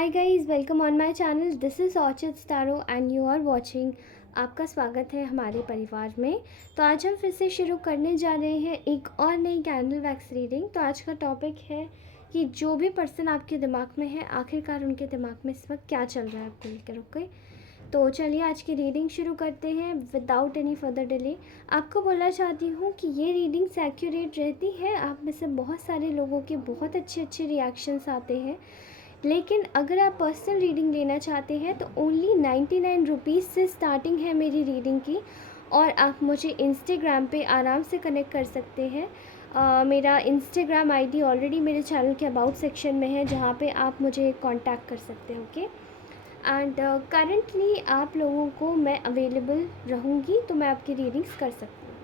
Hi guys, welcome on my channel. This is Auchit Staro and you are watching. आपका स्वागत है हमारे परिवार में। तो आज हम फिर से शुरू करने जा रहे हैं एक और नई कैंडल वैक्स रीडिंग। तो आज का टॉपिक है कि जो भी पर्सन आपके दिमाग में है, आखिरकार उनके दिमाग में इस वक्त क्या चल रहा है आपको लेकर। ओके, तो चलिए आज की रीडिंग शुरू करते हैं विदाउट एनी फर्दर डिले। आपको बोलना चाहती हूँ कि ये रीडिंग्स एक्यूरेट रहती है। आप में से बहुत सारे लोगों के बहुत अच्छे अच्छे रिएक्शंस आते हैं, लेकिन अगर आप पर्सनल रीडिंग लेना चाहते हैं तो ओनली 99 रुपीज़ से स्टार्टिंग है मेरी रीडिंग की। और आप मुझे इंस्टाग्राम पे आराम से कनेक्ट कर सकते हैं। मेरा इंस्टाग्राम आईडी ऑलरेडी मेरे चैनल के अबाउट सेक्शन में है, जहाँ पे आप मुझे कांटेक्ट कर सकते हैं। ओके, एंड करंटली आप लोगों को मैं अवेलेबल रहूँगी, तो मैं आपकी रीडिंग्स कर सकती हूँ।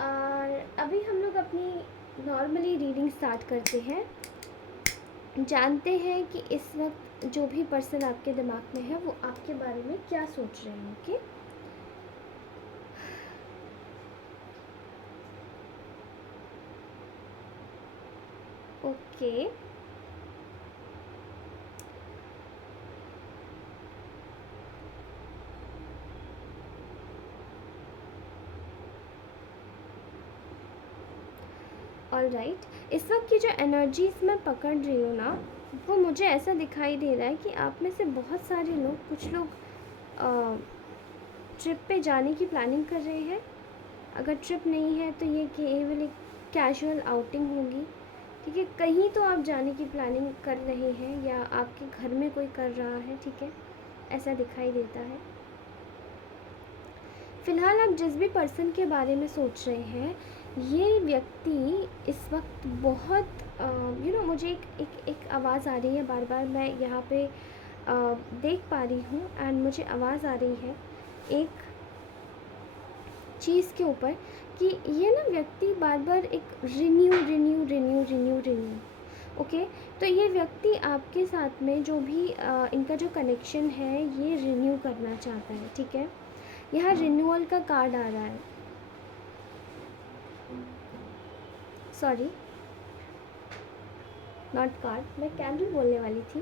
और अभी हम लोग अपनी नॉर्मली रीडिंग स्टार्ट करते हैं। जानते हैं कि इस वक्त जो भी पर्सन आपके दिमाग में है वो आपके बारे में क्या सोच रहे हैं। Okay, okay, all right. इस वक्त की जो एनर्जीज मैं पकड़ रही हूँ ना, वो मुझे ऐसा दिखाई दे रहा है कि आप में से बहुत सारे लोग, कुछ लोग ट्रिप पे जाने की प्लानिंग कर रहे हैं। अगर ट्रिप नहीं है तो ये केवल एक कैजुअल आउटिंग होगी। ठीक है, कहीं तो आप जाने की प्लानिंग कर रहे हैं या आपके घर में कोई कर रहा है। ठीक है, ऐसा दिखाई देता है। फ़िलहाल आप जिस भी पर्सन के बारे में सोच रहे हैं, ये व्यक्ति इस वक्त बहुत मुझे एक आवाज़ आ रही है बार बार। मैं यहाँ पे देख पा रही हूँ एंड मुझे आवाज़ आ रही है एक चीज़ के ऊपर कि ये ना व्यक्ति बार बार एक renew renew renew renew renew. Okay, तो ये व्यक्ति आपके साथ में जो भी इनका जो कनेक्शन है ये रिन्यू करना चाहता है। ठीक है, यहाँ रिन्यूअल का कार्ड आ रहा है। सॉरी, नॉट कार्ड, मैं कैंडल बोलने वाली थी,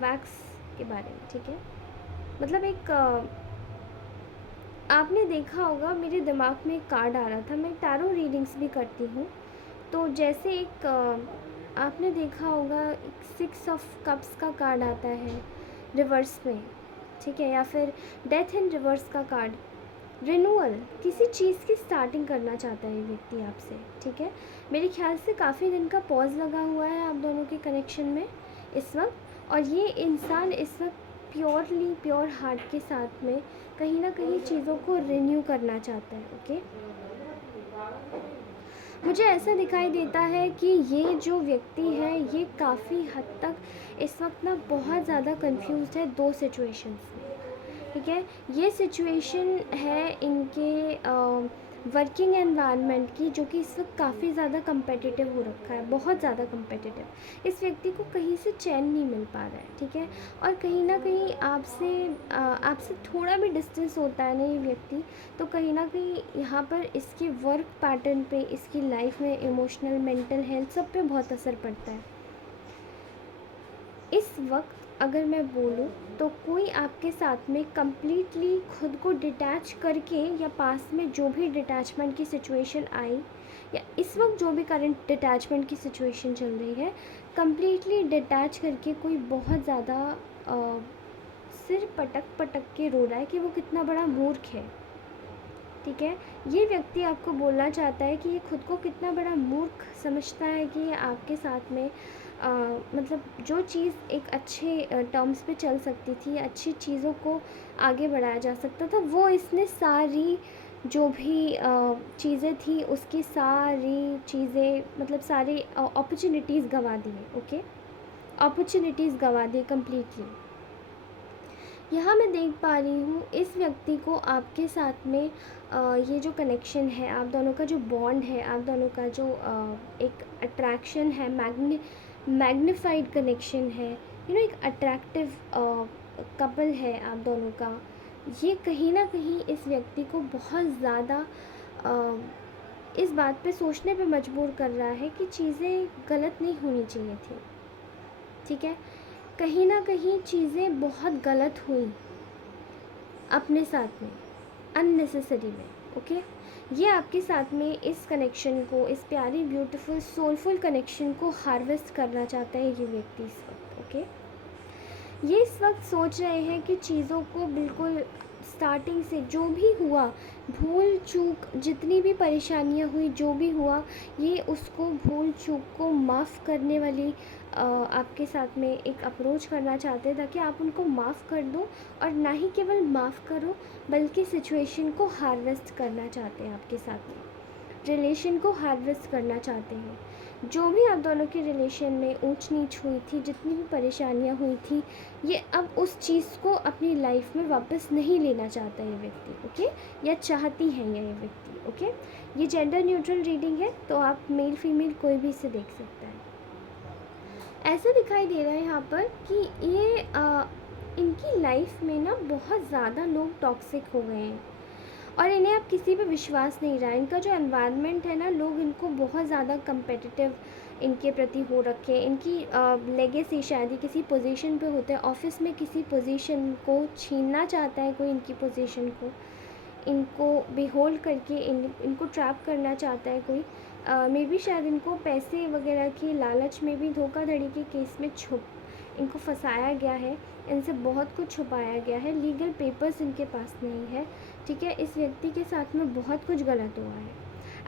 वैक्स के बारे में। ठीक है, मतलब एक आपने देखा होगा मेरे दिमाग में एक कार्ड आ रहा था। मैं टैरो रीडिंग्स भी करती हूँ, तो जैसे एक आपने देखा होगा एक 6 ऑफ कप्स का कार्ड आता है रिवर्स में। ठीक है, या फिर डेथ इन रिवर्स का कार्ड। रिन्यूअल, किसी चीज़ की स्टार्टिंग करना चाहता है ये व्यक्ति आपसे। ठीक है, मेरे ख्याल से काफ़ी दिन का पॉज लगा हुआ है आप दोनों के कनेक्शन में इस वक्त। और ये इंसान इस वक्त प्योरली प्योर हार्ट के साथ में कहीं ना कहीं चीज़ों को रिन्यू करना चाहता है। ओके, मुझे ऐसा दिखाई देता है कि ये जो व्यक्ति है ये काफ़ी हद तक इस वक्त ना बहुत ज़्यादा कंफ्यूज है दो सिचुएशंस में। ठीक है, ये सिचुएशन है इनके वर्किंग एनवायरनमेंट की, जो कि इस वक्त काफ़ी ज़्यादा कंपेटिटिव हो रखा है, बहुत ज़्यादा कंपेटिटिव। इस व्यक्ति को कहीं से चैन नहीं मिल पा रहा है। ठीक है, और कहीं ना कहीं आपसे थोड़ा भी डिस्टेंस होता है ना ये व्यक्ति, तो कहीं ना कहीं यहाँ पर इसके वर्क पैटर्न पे, इसकी लाइफ में इमोशनल, मेंटल हेल्थ सब पे बहुत असर पड़ता है। इस वक्त अगर मैं बोलूँ तो कोई आपके साथ में कम्प्लीटली खुद को डिटैच करके, या पास में जो भी डिटैचमेंट की सिचुएशन आई, या इस वक्त जो भी करंट डिटैचमेंट की सिचुएशन चल रही है, कम्प्लीटली डिटैच करके कोई बहुत ज़्यादा सिर पटक पटक के रो रहा है कि वो कितना बड़ा मूर्ख है। ठीक है, ये व्यक्ति आपको बोलना चाहता है कि ये खुद को कितना बड़ा मूर्ख समझता है कि ये आपके साथ में मतलब जो चीज़ एक अच्छे टर्म्स पे चल सकती थी, अच्छी चीज़ों को आगे बढ़ाया जा सकता था, वो इसने सारी जो भी चीज़ें थी उसकी सारी चीज़ें, मतलब सारे अपॉर्चुनिटीज़ गंवा दिए। ओके, अपॉर्चुनिटीज़ गंवा दी कम्प्लीटली। यहाँ मैं देख पा रही हूँ इस व्यक्ति को आपके साथ में ये जो कनेक्शन है, आप दोनों का जो बॉन्ड है, आप दोनों का जो एक अट्रैक्शन है, मैग्नीफाइड कनेक्शन है, एक अट्रैक्टिव कपल है आप दोनों का, ये कहीं ना कहीं इस व्यक्ति को बहुत ज़्यादा इस बात पे सोचने पे मजबूर कर रहा है कि चीज़ें गलत नहीं होनी चाहिए थी। ठीक है, कहीं ना कहीं चीज़ें बहुत गलत हुई अपने साथ में, अननेसेसरी में। ओके, ये आपके साथ में इस कनेक्शन को, इस प्यारी ब्यूटीफुल सोलफुल कनेक्शन को हार्वेस्ट करना चाहता है ये व्यक्ति इस वक्त। ओके, ये इस वक्त सोच रहे हैं कि चीज़ों को बिल्कुल स्टार्टिंग से जो भी हुआ, भूल चूक, जितनी भी परेशानियां हुई, जो भी हुआ, ये उसको भूल चूक को माफ़ करने वाली आपके साथ में एक अप्रोच करना चाहते हैं, ताकि आप उनको माफ़ कर दो। और ना ही केवल माफ़ करो, बल्कि सिचुएशन को हार्वेस्ट करना चाहते हैं, आपके साथ में रिलेशन को हार्वेस्ट करना चाहते हैं। जो भी आप दोनों के रिलेशन में ऊंच नीच हुई थी, जितनी भी परेशानियां हुई थी, ये अब उस चीज़ को अपनी लाइफ में वापस नहीं लेना चाहता ये व्यक्ति। ओके, या चाहती हैं ये व्यक्ति। ओके, ये जेंडर न्यूट्रल रीडिंग है, तो आप मेल फीमेल कोई भी इसे देख सकता है। ऐसा दिखाई दे रहा है यहाँ पर कि ये इनकी लाइफ में ना बहुत ज़्यादा लोग टॉक्सिक हो गए हैं और इन्हें अब किसी पे विश्वास नहीं रहा। इनका जो एनवायरनमेंट है ना, लोग इनको बहुत ज़्यादा कंपेटिटिव इनके प्रति हो रखे हैं। इनकी लेगेसी शायद ही किसी पोजीशन पे होते हैं, ऑफिस में किसी पोजीशन को छीनना चाहता है कोई इनकी पोजीशन को, इनको बेहोल्ड करके इनको ट्रैप करना चाहता है कोई। मे बी शायद इनको पैसे वगैरह की लालच में भी धोखाधड़ी के केस में इनको फंसाया गया है, इनसे बहुत कुछ छुपाया गया है, लीगल पेपर्स इनके पास नहीं है। ठीक है, इस व्यक्ति के साथ में बहुत कुछ गलत हुआ है।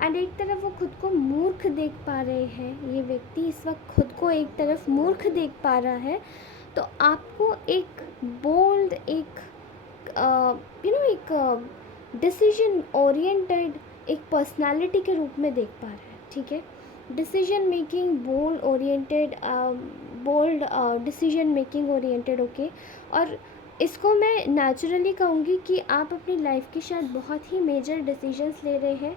एंड एक तरफ वो खुद को मूर्ख देख पा रहे हैं, ये व्यक्ति इस वक्त खुद को एक तरफ मूर्ख देख पा रहा है, तो आपको एक बोल्ड, एक एक डिसीजन ओरिएंटेड एक पर्सनालिटी के रूप में देख पा रहा है। ठीक है, decision making, bold decision making oriented. Okay, और इसको मैं नेचुरली कहूँगी कि आप अपनी लाइफ की शायद बहुत ही मेजर डिसीजंस ले रहे हैं,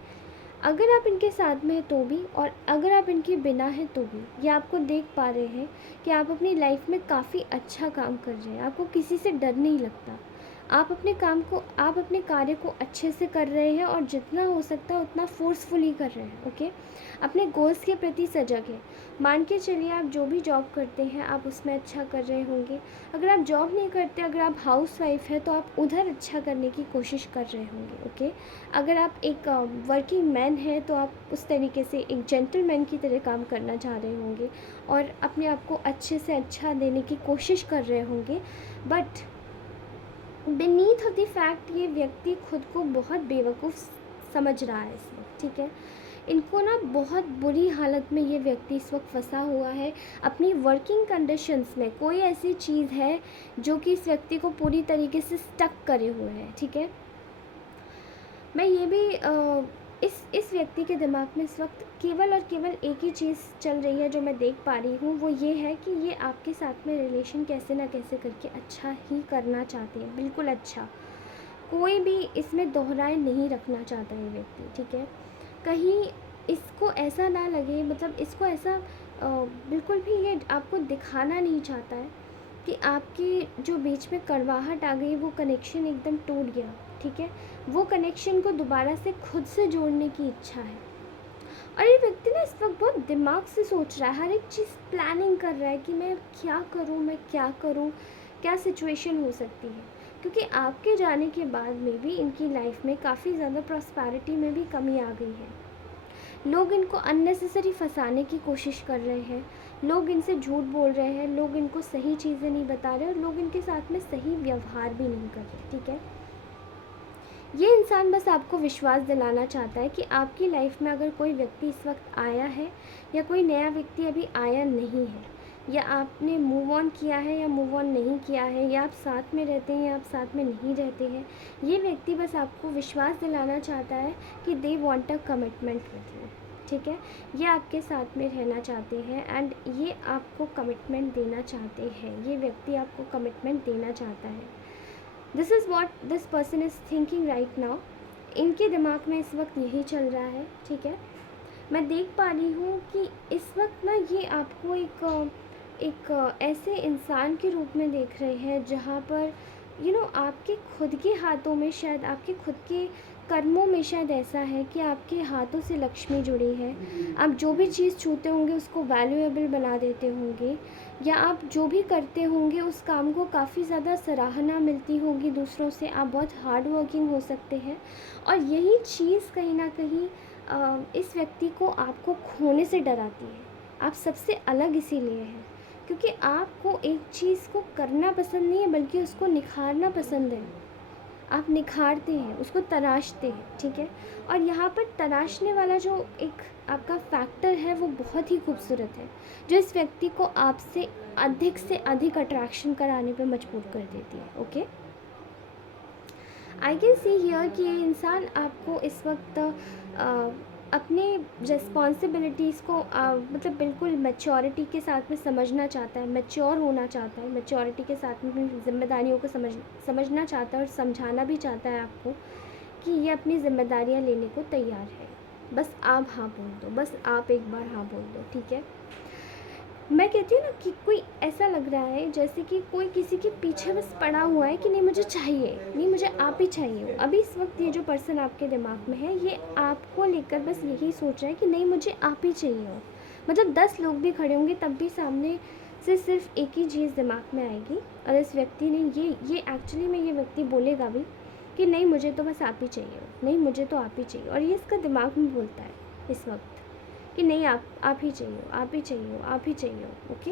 अगर आप इनके साथ में हैं तो भी, और अगर आप इनके बिना हैं तो भी। ये आपको देख पा रहे हैं कि आप अपनी लाइफ में काफ़ी अच्छा काम कर रहे हैं, आपको किसी से डर नहीं लगता, आप अपने कार्य को अच्छे से कर रहे हैं और जितना हो सकता है उतना फोर्सफुली कर रहे हैं। ओके, अपने गोल्स के प्रति सजग है। मान के चलिए आप जो भी जॉब करते हैं आप उसमें अच्छा कर रहे होंगे, अगर आप जॉब नहीं करते, अगर आप हाउस वाइफ है तो आप उधर अच्छा करने की कोशिश कर रहे होंगे। ओके, अगर आप एक वर्किंग मैन है तो आप उस तरीके से एक जेंटलमैन की तरह काम करना चाह रहे होंगे और अपने आप को अच्छे से अच्छा देने की कोशिश कर रहे होंगे। But beneath of the fact ये व्यक्ति खुद को बहुत बेवकूफ़ समझ रहा है इस वक्त। ठीक है, इनको ना बहुत बुरी हालत में ये व्यक्ति इस वक्त फंसा हुआ है। अपनी वर्किंग कंडीशंस में कोई ऐसी चीज़ है जो कि इस व्यक्ति को पूरी तरीके से स्टक करे हुए है। ठीक है, मैं ये भी इस व्यक्ति के दिमाग में इस वक्त केवल और केवल एक ही चीज़ चल रही है जो मैं देख पा रही हूँ, वो ये है कि ये आपके साथ में रिलेशन कैसे ना कैसे करके अच्छा ही करना चाहते हैं, बिल्कुल अच्छा, कोई भी इसमें दोहराए नहीं रखना चाहता ये व्यक्ति। ठीक है, कहीं इसको ऐसा ना लगे, मतलब इसको ऐसा बिल्कुल भी ये आपको दिखाना नहीं चाहता है कि आपके जो बीच में कड़वाहट आ गई, वो कनेक्शन एकदम टूट गया। ठीक है, वो कनेक्शन को दोबारा से खुद से जोड़ने की इच्छा है। और ये व्यक्ति ना इस वक्त बहुत दिमाग से सोच रहा है, हर एक चीज़ प्लानिंग कर रहा है कि मैं क्या करूँ, क्या सिचुएशन हो सकती है। क्योंकि आपके जाने के बाद में भी इनकी लाइफ में काफ़ी ज़्यादा प्रॉस्पेरिटी में भी कमी आ गई है। लोग इनको अननेसेसरी फंसाने की कोशिश कर रहे हैं, लोग इनसे झूठ बोल रहे हैं, लोग इनको सही चीज़ें नहीं बता रहे और लोग इनके साथ में सही व्यवहार भी नहीं कर रहे। ठीक है, ये इंसान बस आपको विश्वास दिलाना चाहता है कि आपकी लाइफ में अगर कोई व्यक्ति इस वक्त आया है या कोई नया व्यक्ति अभी आया नहीं है, या आपने मूव ऑन किया है या मूव ऑन नहीं किया है, या आप साथ में रहते हैं या आप साथ में नहीं रहते हैं, ये व्यक्ति बस आपको विश्वास दिलाना चाहता है कि they want a commitment with you. ठीक है, ये आपके साथ में रहना चाहते हैं एंड ये आपको कमिटमेंट देना चाहते हैं, ये व्यक्ति आपको कमिटमेंट देना चाहता है। This is what this person is thinking right now. इनके दिमाग में इस वक्त यही चल रहा है। ठीक है, मैं देख पा रही हूँ कि इस वक्त ना ये आपको एक ऐसे इंसान के रूप में देख रहे हैं जहाँ पर आपके खुद के हाथों में, शायद आपके खुद के कर्मों में शायद ऐसा है कि आपके हाथों से लक्ष्मी जुड़ी है, आप जो भी चीज़ छूते होंगे उसको वैल्यूएबल बना देते होंगे, या आप जो भी करते होंगे उस काम को काफ़ी ज़्यादा सराहना मिलती होगी दूसरों से, आप बहुत हार्ड वर्किंग हो सकते हैं। और यही चीज़ कहीं ना कहीं इस व्यक्ति को आपको खोने से डराती है। आप सबसे अलग इसीलिए हैं क्योंकि आपको एक चीज़ को करना पसंद नहीं है बल्कि उसको निखारना पसंद है। आप निखारते हैं, उसको तराशते हैं, ठीक है। और यहाँ पर तराशने वाला जो एक आपका फैक्टर है वो बहुत ही खूबसूरत है, जो इस व्यक्ति को आपसे अधिक से अधिक अट्रैक्शन कराने पे मजबूर कर देती है। Okay, I can see here कि ये इंसान आपको इस वक्त अपने रिस्पॉन्सिबिलिटीज़ को मतलब बिल्कुल मैच्योरिटी के साथ में समझना चाहता है, मैच्योर होना चाहता है, मैच्योरिटी के साथ में अपनी जिम्मेदारियों को समझना चाहता है और समझाना भी चाहता है आपको कि ये अपनी जिम्मेदारियां लेने को तैयार है। बस आप हाँ बोल दो, बस आप एक बार हाँ बोल दो, ठीक है। मैं कहती हूँ ना कि कोई ऐसा लग रहा है जैसे कि कोई किसी के पीछे बस पड़ा हुआ है कि नहीं मुझे चाहिए, नहीं मुझे आप ही चाहिए। अभी इस वक्त ये जो पर्सन आपके दिमाग में है ये आपको लेकर बस यही सोच रहा है कि नहीं मुझे आप ही चाहिए हो। मतलब 10 लोग भी खड़े होंगे तब भी सामने से सिर्फ एक ही चीज़ दिमाग में आएगी, और इस व्यक्ति ने ये एक्चुअली में ये व्यक्ति बोलेगा भी कि नहीं मुझे तो बस आप ही चाहिए हो, नहीं मुझे तो आप ही चाहिए। और ये इसका दिमाग में बोलता है इस वक्त कि नहीं आप ही चाहिए हो, आप ही चाहिए हो, आप ही चाहिए हो। ओके,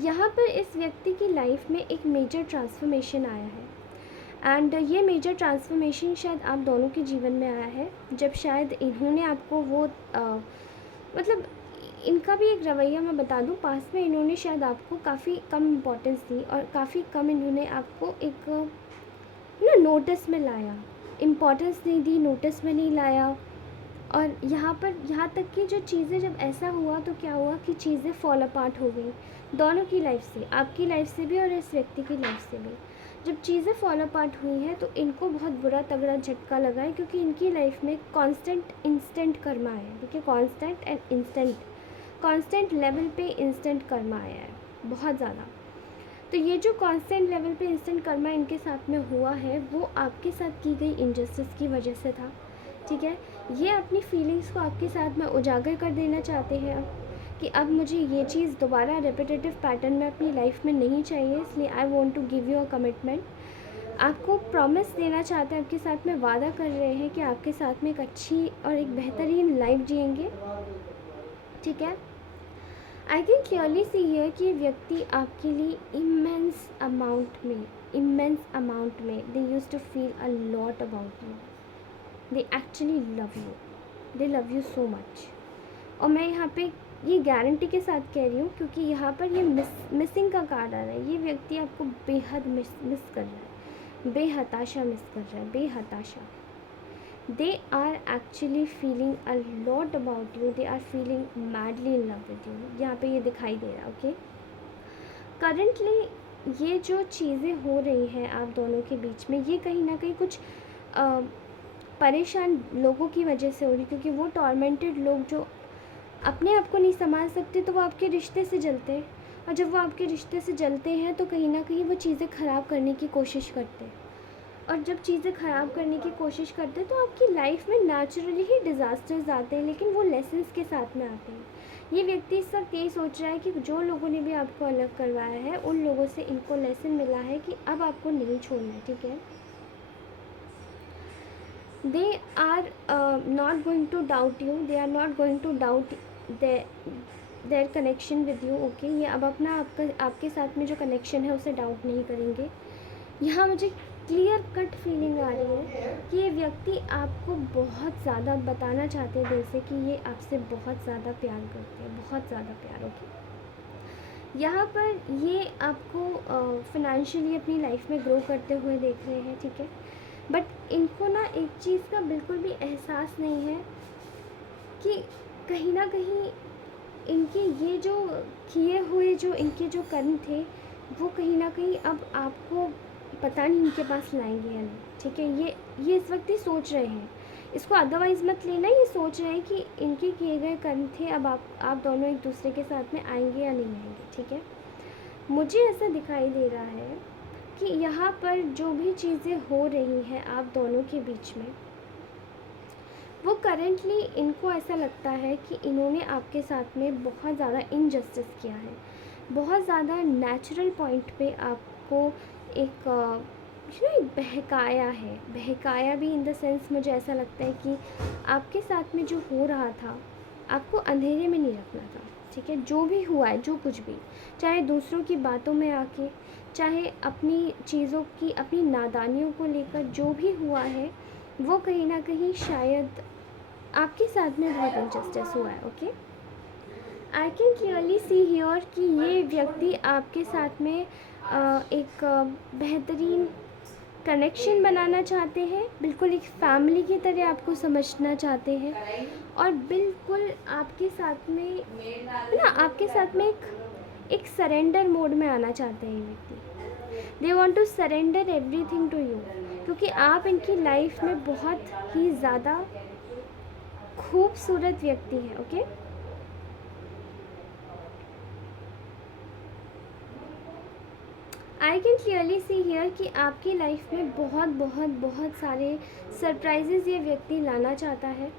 यहाँ पर इस व्यक्ति की लाइफ में एक मेजर ट्रांसफॉर्मेशन आया है, एंड ये मेजर ट्रांसफॉर्मेशन शायद आप दोनों के जीवन में आया है जब शायद इन्होंने आपको वो मतलब इनका भी एक रवैया मैं बता दूं, पास में इन्होंने शायद आपको काफ़ी कम इम्पोर्टेंस दी और काफ़ी कम इन्होंने आपको एक नोटिस में लाया, इम्पोर्टेंस नहीं दी, नोटिस में नहीं लाया। और यहाँ तक कि जो चीज़ें जब ऐसा हुआ तो क्या हुआ कि चीज़ें फॉल अपार्ट हो गई दोनों की लाइफ से, आपकी लाइफ से भी और इस व्यक्ति की लाइफ से भी। जब चीज़ें फॉल अपार्ट हुई हैं तो इनको बहुत बुरा तगड़ा झटका लगा है क्योंकि इनकी लाइफ में कांस्टेंट इंस्टेंट कर्मा है। देखिए, constant and instant, constant level पे इंस्टेंट कर्मा आया है बहुत ज़्यादा। तो ये जो कांस्टेंट लेवल पे इंस्टेंट कर्मा इनके साथ में हुआ है वो आपके साथ की गई इनजस्टिस की वजह से था, ठीक है। ये अपनी फीलिंग्स को आपके साथ में उजागर कर देना चाहते हैं अब कि अब मुझे ये चीज़ दोबारा रिपीटेटिव पैटर्न में अपनी लाइफ में नहीं चाहिए, इसलिए I want to give you a commitment. आपको प्रॉमिस देना चाहते हैं, आपके साथ में वादा कर रहे हैं कि आपके साथ में एक अच्छी और एक बेहतरीन लाइफ जिएंगे, ठीक है। I can clearly see here कि ये व्यक्ति आपके लिए इमेंस अमाउंट में they used to feel a lot about you, they actually love you, they love you so much. और मैं यहाँ पे ये गारंटी के साथ कह रही हूँ क्योंकि यहाँ पर ये मिसिंग का कार्ड आ रहा है। ये व्यक्ति आपको बेहद मिस कर रहा है, बेहताशा मिस कर रहा है, बेहताशा। They are actually feeling a lot about you, they are feeling madly in love with you, यहाँ पे ये दिखाई दे रहा है। ओके, करंटली ये जो चीज़ें हो रही हैं आप दोनों के बीच में, ये कहीं ना कहीं कुछ परेशान लोगों की वजह से हो रही, क्योंकि वो टॉर्मेंटेड लोग जो अपने आप को नहीं संभाल सकते तो वो आपके रिश्ते से जलते हैं, और जब वो आपके रिश्ते से जलते हैं तो कहीं ना कहीं वो चीज़ें ख़राब करने की कोशिश करते हैं, और जब चीज़ें ख़राब करने की कोशिश करते हैं तो आपकी लाइफ में नेचुरली ही डिज़ास्टर्स आते हैं, लेकिन वो लेसन्स के साथ में आते हैं। ये व्यक्ति इस वक्त यही सोच रहा है कि जो लोगों ने भी आपको अलग करवाया है उन लोगों से इनको लेसन मिला है कि अब आपको नहीं छोड़ना है, ठीक है। they are not going to doubt you, they are not going to doubt their connection with you, okay। ये अब अपना आपके साथ में जो कनेक्शन है उसे डाउट नहीं करेंगे। यहाँ मुझे क्लियर कट फीलिंग आ रही है कि ये व्यक्ति आपको बहुत ज़्यादा बताना चाहते हैं दिल से कि ये आपसे बहुत ज़्यादा प्यार करते हैं, बहुत ज़्यादा प्यार। ओके, यहाँ पर ये आपको फिनेंशियली अपनी लाइफ में ग्रो करते हुए देख रहे हैं, ठीक है। बट इनको ना एक चीज़ का बिल्कुल भी एहसास नहीं है कि कहीं ना कहीं इनके ये जो किए हुए जो इनके जो कर्म थे वो कहीं ना कहीं अब आपको पता नहीं इनके पास लाएंगे या नहीं, ठीक है। ये इस वक्त ही सोच रहे हैं, इसको अदरवाइज़ मत लेना। ये सोच रहे हैं कि इनके किए गए कर्म थे, अब आप दोनों एक दूसरे के साथ में आएंगे या नहीं आएंगे, ठीक है। मुझे ऐसा दिखाई दे रहा है कि यहाँ पर जो भी चीज़ें हो रही हैं आप दोनों के बीच में, वो करेंटली इनको ऐसा लगता है कि इन्होंने आपके साथ में बहुत ज़्यादा इनजस्टिस किया है, बहुत ज़्यादा नेचुरल पॉइंट पे आपको एक बहकाया है। बहकाया भी इन द सेंस मुझे ऐसा लगता है कि आपके साथ में जो हो रहा था आपको अंधेरे में नहीं रखना था, ठीक है। जो भी हुआ है, जो कुछ भी, चाहे दूसरों की बातों में आके, चाहे अपनी चीज़ों की, अपनी नादानियों को लेकर जो भी हुआ है, वो कहीं ना कहीं शायद आपके साथ में बहुत इनजस्टिस हुआ है। Okay, I can clearly see here कि ये व्यक्ति आपके साथ में एक बेहतरीन कनेक्शन बनाना चाहते हैं, बिल्कुल एक फैमिली की तरह आपको समझना चाहते हैं, और बिल्कुल आपके साथ में ना, आपके साथ में एक सरेंडर मोड में आना चाहते हैं ये व्यक्ति। They want to surrender everything to you, क्योंकि आप इनकी लाइफ में बहुत ही ज़्यादा खूबसूरत व्यक्ति हैं। Okay, I can clearly see here कि आपकी लाइफ में बहुत बहुत बहुत सारे सरप्राइजेज़ ये व्यक्ति लाना चाहता है,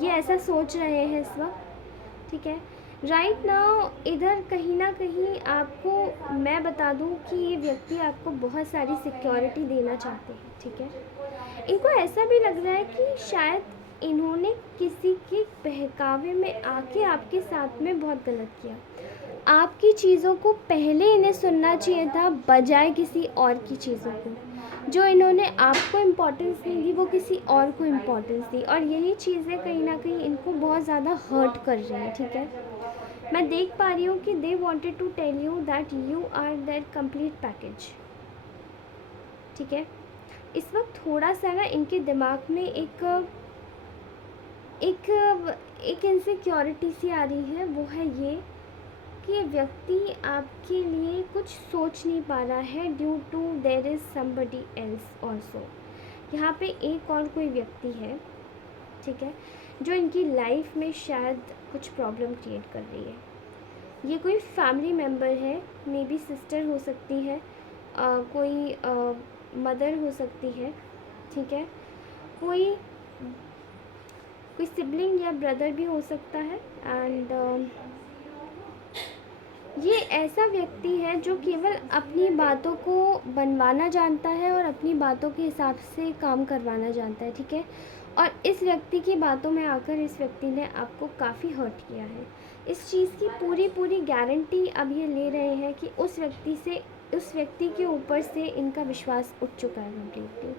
ये ऐसा सोच रहे हैं इस वक्त, ठीक है। राइट नाउ इधर कहीं ना कहीं आपको मैं बता दूं कि ये व्यक्ति आपको बहुत सारी सिक्योरिटी देना चाहते हैं, ठीक है। इनको ऐसा भी लग रहा है कि शायद इन्होंने किसी के बहकावे में आके आपके साथ में बहुत गलत किया। आपकी चीज़ों को पहले इन्हें सुनना चाहिए था बजाय किसी और की चीज़ों को। जो इन्होंने आपको इम्पोर्टेंस नहीं दी वो किसी और को इम्पोर्टेंस दी, और यही चीज़ें कहीं ना कहीं इनको बहुत ज़्यादा हर्ट कर रही हैं, ठीक है। मैं देख पा रही हूँ कि they wanted to tell you that you are their complete package, ठीक है। इस वक्त थोड़ा सा ना इनके दिमाग में एक एक एक इनसिक्योरिटी सी आ रही है, वो है ये कि ये व्यक्ति आपके लिए कुछ सोच नहीं पा रहा है due to there is somebody else also. यहाँ पे एक और कोई व्यक्ति है, ठीक है, जो इनकी लाइफ में शायद कुछ प्रॉब्लम क्रिएट कर रही है। ये कोई फैमिली मेम्बर है, मे बी सिस्टर हो सकती है, कोई मदर हो सकती है, ठीक है, कोई सिबलिंग या ब्रदर भी हो सकता है। एंड ये ऐसा व्यक्ति है जो केवल अपनी बातों को बनवाना जानता है और अपनी बातों के हिसाब से काम करवाना जानता है, ठीक है। और इस व्यक्ति की बातों में आकर इस व्यक्ति ने आपको काफ़ी हर्ट किया है। इस चीज़ की पूरी गारंटी अब ये ले रहे हैं कि उस व्यक्ति के ऊपर से इनका विश्वास उठ चुका है कम्प्लीटली।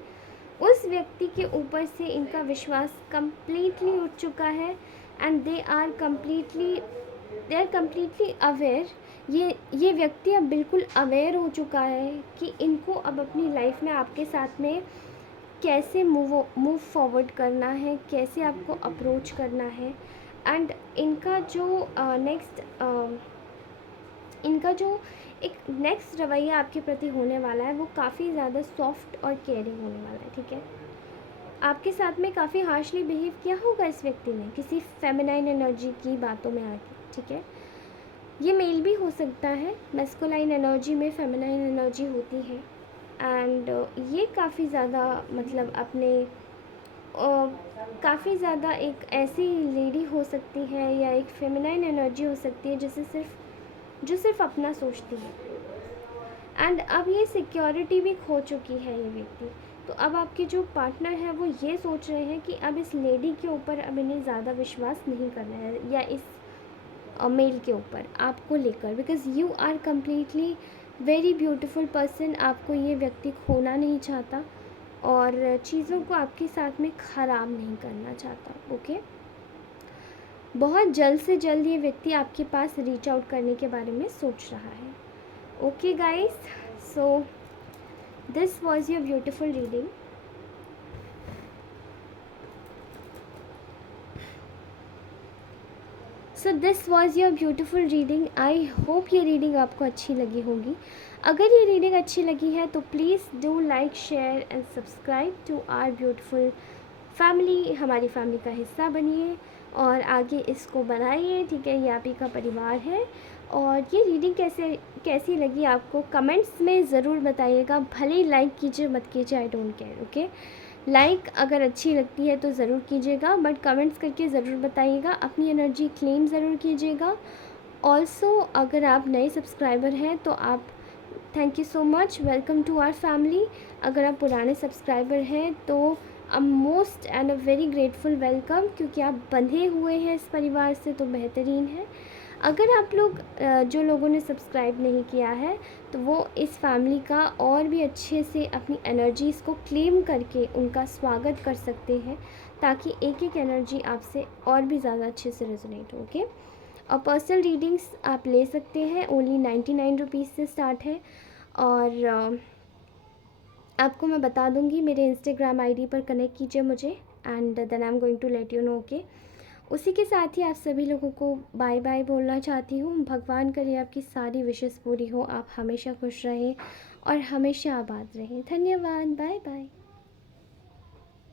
उस व्यक्ति के ऊपर से इनका विश्वास कम्प्लीटली उठ चुका है, and they are completely aware. ये व्यक्ति अब बिल्कुल अवेयर हो चुका है कि इनको अब अपनी लाइफ में आपके साथ में कैसे मूव फॉरवर्ड करना है, कैसे आपको अप्रोच करना है। एंड इनका जो एक नेक्स्ट रवैया आपके प्रति होने वाला है वो काफ़ी ज़्यादा सॉफ्ट और केयरिंग होने वाला है, ठीक है। आपके साथ में काफ़ी हार्शली बिहेव किया होगा इस व्यक्ति ने किसी फेमिनाइन एनर्जी की बातों में आके, ठीक है। ये मेल भी हो सकता है, मैस्कुलाइन एनर्जी में फेमिनाइन एनर्जी होती है। एंड ये काफ़ी ज़्यादा मतलब काफ़ी ज़्यादा एक ऐसी लेडी हो सकती है या एक फेमिनाइन एनर्जी हो सकती है जो सिर्फ अपना सोचती है। एंड अब ये सिक्योरिटी भी खो चुकी है ये व्यक्ति। तो अब आपके जो पार्टनर है वो ये सोच रहे हैं कि अब इस लेडी के ऊपर अब इन्हें ज़्यादा विश्वास नहीं करना है, या इस मेल के ऊपर आपको लेकर, because you are completely very beautiful person. आपको ये व्यक्ति खोना नहीं चाहता और चीज़ों को आपके साथ में ख़राब नहीं करना चाहता। ओके, बहुत जल्द से जल्द ये व्यक्ति आपके पास रीच आउट करने के बारे में सोच रहा है। Okay guys, so this was your beautiful reading. So this was your beautiful reading. I hope ये रीडिंग आपको अच्छी लगी होगी। अगर ये रीडिंग अच्छी लगी है तो please do like, share and subscribe to our beautiful family. हमारी फैमिली का हिस्सा बनिए और आगे इसको बढ़ाइए, ठीक है। ये आप ही का परिवार है और ये रीडिंग कैसी लगी आपको कमेंट्स में ज़रूर बताइएगा। भले ही लाइक कीजिए मत कीजिए, I don't care, okay. Like अगर अच्छी लगती है तो ज़रूर कीजिएगा, बट कमेंट्स करके ज़रूर बताइएगा। अपनी एनर्जी क्लेम ज़रूर कीजिएगा। ऑल्सो अगर आप नए सब्सक्राइबर हैं तो आप thank you so much, welcome to our family. अगर आप पुराने सब्सक्राइबर हैं तो a most and a very grateful welcome, क्योंकि आप बंधे हुए हैं इस परिवार से तो बेहतरीन है। अगर आप लोग जो लोगों ने सब्सक्राइब नहीं किया है तो वो इस फैमिली का और भी अच्छे से अपनी एनर्जीज़ को क्लेम करके उनका स्वागत कर सकते हैं, ताकि एक एक एनर्जी आपसे और भी ज़्यादा अच्छे से रेजोनेट हो, ओके। और पर्सनल रीडिंग्स आप ले सकते हैं, ओनली 99 रुपीज़ से स्टार्ट है। और आपको मैं बता दूंगी, मेरे इंस्टाग्राम आईडी पर कनेक्ट कीजिए मुझे, and then I am going to let you know, okay. उसी के साथ ही आप सभी लोगों को बाय बाय बोलना चाहती हूँ। भगवान करे आपकी सारी विशेस पूरी हो, आप हमेशा खुश रहें और हमेशा आबाद रहें। धन्यवाद, बाय बाय।